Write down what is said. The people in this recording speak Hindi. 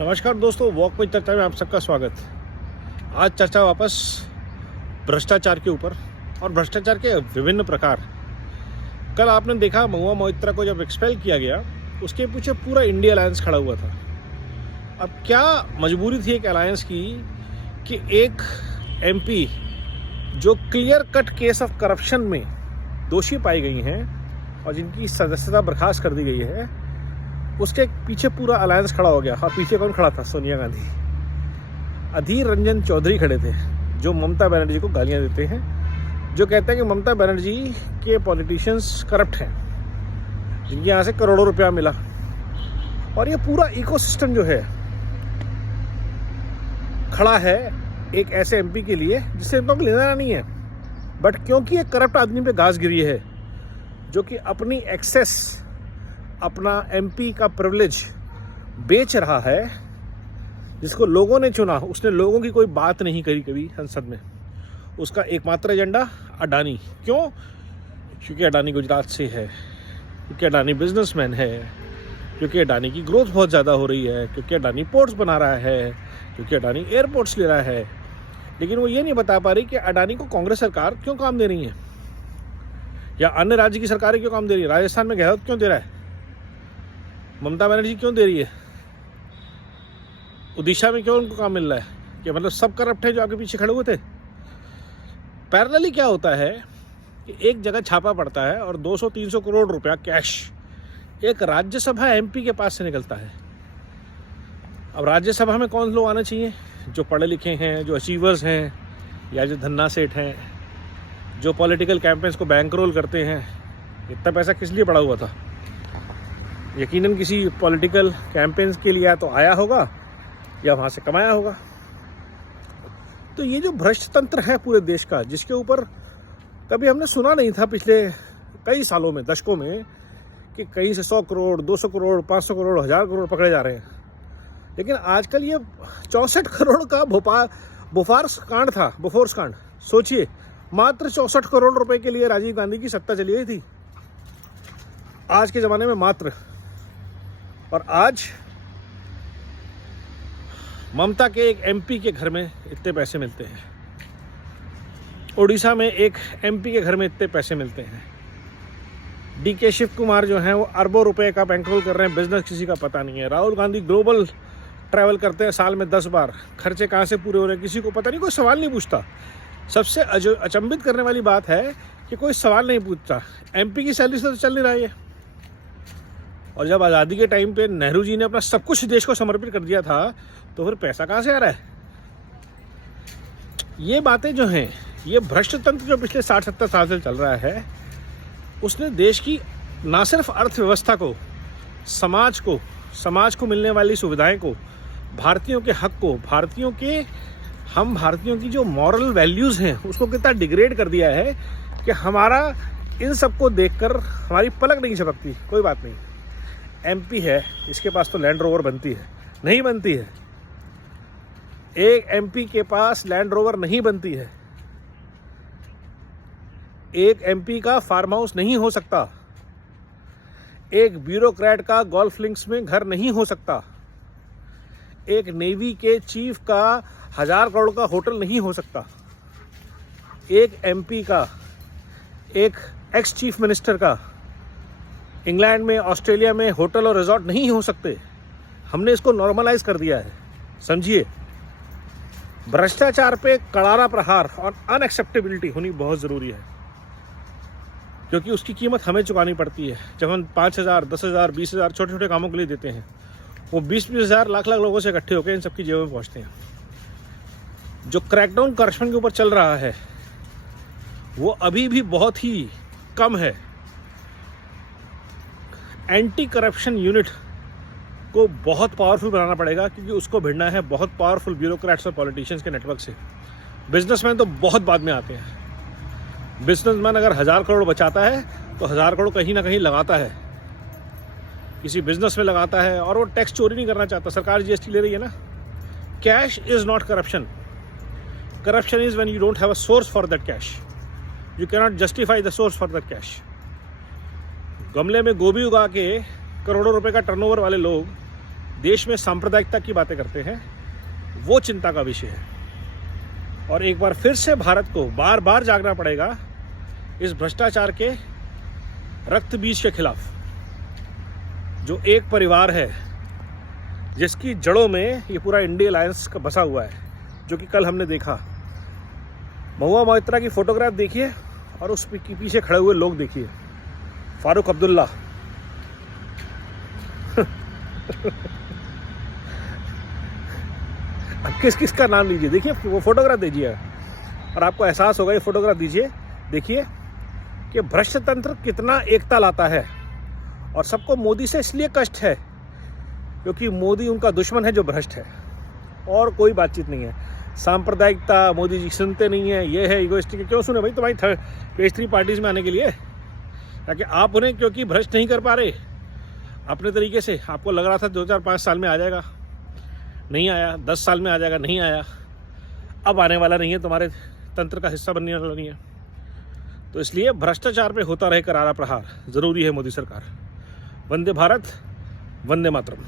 नमस्कार दोस्तों, वॉक विद चर्चा में आप सबका स्वागत। आज चर्चा वापस भ्रष्टाचार के ऊपर और भ्रष्टाचार के विभिन्न प्रकार। कल आपने देखा महुआ मोइत्रा को जब एक्सपेल किया गया, उसके पीछे पूरा इंडिया अलायंस खड़ा हुआ था। अब क्या मजबूरी थी एक अलायंस की कि एक एमपी जो clear cut case of corruption में दोषी पाई गई हैं और जिनकी सदस्यता बर्खास्त कर दी गई है, उसके पीछे पूरा अलायंस खड़ा हो गया। और पीछे कौन खड़ा था? सोनिया गांधी, अधीर रंजन चौधरी खड़े थे, जो ममता बनर्जी को गालियां देते हैं, जो कहते हैं कि ममता बनर्जी के पॉलिटिशियंस करप्ट हैं, जिनके यहाँ से करोड़ों रुपया मिला। और ये पूरा इकोसिस्टम जो है खड़ा है एक ऐसे एमपी के लिए जिससे इनको लेना नहीं है, बट क्योंकि एक करप्ट आदमी पे घास गिरी है, जो कि अपनी एक्सेस, अपना एमपी का प्रिविलेज बेच रहा है, जिसको लोगों ने चुना, उसने लोगों की कोई बात नहीं करी कभी संसद में। उसका एकमात्र एजेंडा अडानी। क्यों? क्योंकि अडानी गुजरात से है, क्योंकि अडानी बिजनेसमैन है, क्योंकि अडानी की ग्रोथ बहुत ज़्यादा हो रही है, क्योंकि अडानी पोर्ट्स बना रहा है, क्योंकि अडानी एयरपोर्ट्स ले रहा है। लेकिन वो ये नहीं बता पा रही कि अडानी को कांग्रेस सरकार क्यों काम दे रही है, या अन्य राज्य की सरकारें क्यों काम दे रही है। राजस्थान में गहलोत क्यों दे रहा है, ममता बनर्जी क्यों दे रही है, उड़ीसा में क्यों उनको काम मिल रहा है? कि मतलब सब करप्ट है जो आपके पीछे खड़े हुए थे। पैरेलली क्या होता है कि एक जगह छापा पड़ता है और 200-300 करोड़ रुपया कैश एक राज्यसभा एमपी के पास से निकलता है। अब राज्यसभा में कौन लोग आने चाहिए? जो पढ़े लिखे हैं, जो अचीवर्स हैं, या जो धन्ना सेठ हैं, जो पॉलिटिकल कैंपेन्स को बैंकरोल करते हैं। इतना पैसा किस लिए पड़ा हुआ था? यकीनन किसी पॉलिटिकल कैंपेन्स के लिए या तो आया होगा या वहाँ से कमाया होगा। तो ये जो भ्रष्ट तंत्र है पूरे देश का, जिसके ऊपर कभी हमने सुना नहीं था पिछले कई सालों में, दशकों में, कि कहीं से 100 करोड़, 200 करोड़, 500 करोड़, 1000 करोड़ पकड़े जा रहे हैं। लेकिन आजकल ये 64 करोड़ का बोफोर्स कांड था। बोफोर्स कांड सोचिए, मात्र 64 करोड़ रुपए के लिए राजीव गांधी की सत्ता चली गई थी आज के ज़माने में मात्र। और आज ममता के एक एमपी के घर में इतने पैसे मिलते हैं, उड़ीसा में एक एमपी के घर में इतने पैसे मिलते हैं। डीके शिव कुमार जो हैं वो अरबों रुपए का बैंकरोल कर रहे हैं, बिजनेस किसी का पता नहीं है। राहुल गांधी ग्लोबल ट्रैवल करते हैं साल में 10 बार, खर्चे कहाँ से पूरे हो रहे हैं किसी को पता नहीं, कोई सवाल नहीं पूछता। सबसे अचंभित करने वाली बात है कि कोई सवाल नहीं पूछता। एमपी की सैलरी से तो चल नहीं रहा है। और जब आज़ादी के टाइम पे नेहरू जी ने अपना सब कुछ देश को समर्पित कर दिया था, तो फिर पैसा कहाँ से आ रहा है? ये बातें जो हैं, ये भ्रष्ट तंत्र जो पिछले 60-70 साल से चल रहा है, उसने देश की ना सिर्फ अर्थव्यवस्था को, समाज को मिलने वाली सुविधाएं को, भारतीयों के हक को, हम भारतीयों की जो मॉरल वैल्यूज़ हैं उसको कितना डिग्रेड कर दिया है कि हमारा इन सबको देखकर हमारी पलक नहीं झपकती। कोई बात नहीं, एमपी है, इसके पास तो लैंड रोवर बनती है, नहीं बनती है। एक एमपी के पास लैंड रोवर नहीं बनती है। एक एमपी का फार्म हाउस नहीं हो सकता। एक ब्यूरोक्रेट का गोल्फ लिंक्स में घर नहीं हो सकता। एक नेवी के चीफ का 1000 करोड़ का होटल नहीं हो सकता। एक एमपी का, एक एक्स चीफ मिनिस्टर का इंग्लैंड में, ऑस्ट्रेलिया में होटल और रिजॉर्ट नहीं हो सकते। हमने इसको नॉर्मलाइज कर दिया है। समझिए, भ्रष्टाचार पे करारा प्रहार और अनएक्सेप्टेबिलिटी होनी बहुत ज़रूरी है, क्योंकि उसकी कीमत हमें चुकानी पड़ती है। जब हम 5000, 10,000, 20,000 छोटे छोटे कामों के लिए देते हैं, वो 20-20 हज़ार, लाख लोगों से इकट्ठे होकर इन सबकी जेबों में पहुँचते हैं। जो क्रैकडाउन करप्शन के ऊपर चल रहा है वो अभी भी बहुत ही कम है। एंटी करप्शन यूनिट को बहुत पावरफुल बनाना पड़ेगा, क्योंकि उसको भिड़ना है बहुत पावरफुल ब्यूरोक्रेट्स और पॉलिटिशियंस के नेटवर्क से। बिजनेसमैन तो बहुत बाद में आते हैं। बिजनेसमैन अगर 1000 करोड़ बचाता है तो 1000 करोड़ कहीं ना कहीं लगाता है, किसी बिजनेस में लगाता है, और वो टैक्स चोरी नहीं करना चाहता। सरकार जीएसटी ले रही है ना। Cash is not corruption. Corruption is when you don't have a source for that cash, you cannot justify the source for that cash. गमले में गोभी उगा के करोड़ों रुपए का टर्नओवर वाले लोग देश में सांप्रदायिकता की बातें करते हैं, वो चिंता का विषय है। और एक बार फिर से भारत को बार बार जागना पड़ेगा इस भ्रष्टाचार के रक्त बीज के खिलाफ। जो एक परिवार है जिसकी जड़ों में ये पूरा इंडिया अलायंस का बसा हुआ है, जो कि कल हमने देखा। महुआ मोइत्रा की फोटोग्राफ देखिए और उस पीछे खड़े हुए लोग देखिए। फारूक अब्दुल्ला अब किस किस का नाम लीजिए, देखिए वो फोटोग्राफ दीजिए और आपको एहसास होगा। ये फोटोग्राफ दीजिए, देखिए कि भ्रष्ट तंत्र कितना एकता लाता है। और सबको मोदी से इसलिए कष्ट है क्योंकि मोदी उनका दुश्मन है जो भ्रष्ट है, और कोई बातचीत नहीं है। सांप्रदायिकता मोदी जी सुनते नहीं है, ये है इगोइस्टिक। क्यों सुने भाई तुम्हारी पेज 3 पार्टीज में आने के लिए, ताकि आप उन्हें क्योंकि भ्रष्ट नहीं कर पा रहे अपने तरीके से। आपको लग रहा था 2-4-5 साल में आ जाएगा, नहीं आया। 10 साल में आ जाएगा, नहीं आया। अब आने वाला नहीं है, तुम्हारे तंत्र का हिस्सा बनने वाला नहीं है। तो इसलिए भ्रष्टाचार पे होता रहे करारा प्रहार ज़रूरी है। मोदी सरकार, वंदे भारत, वंदे मातरम।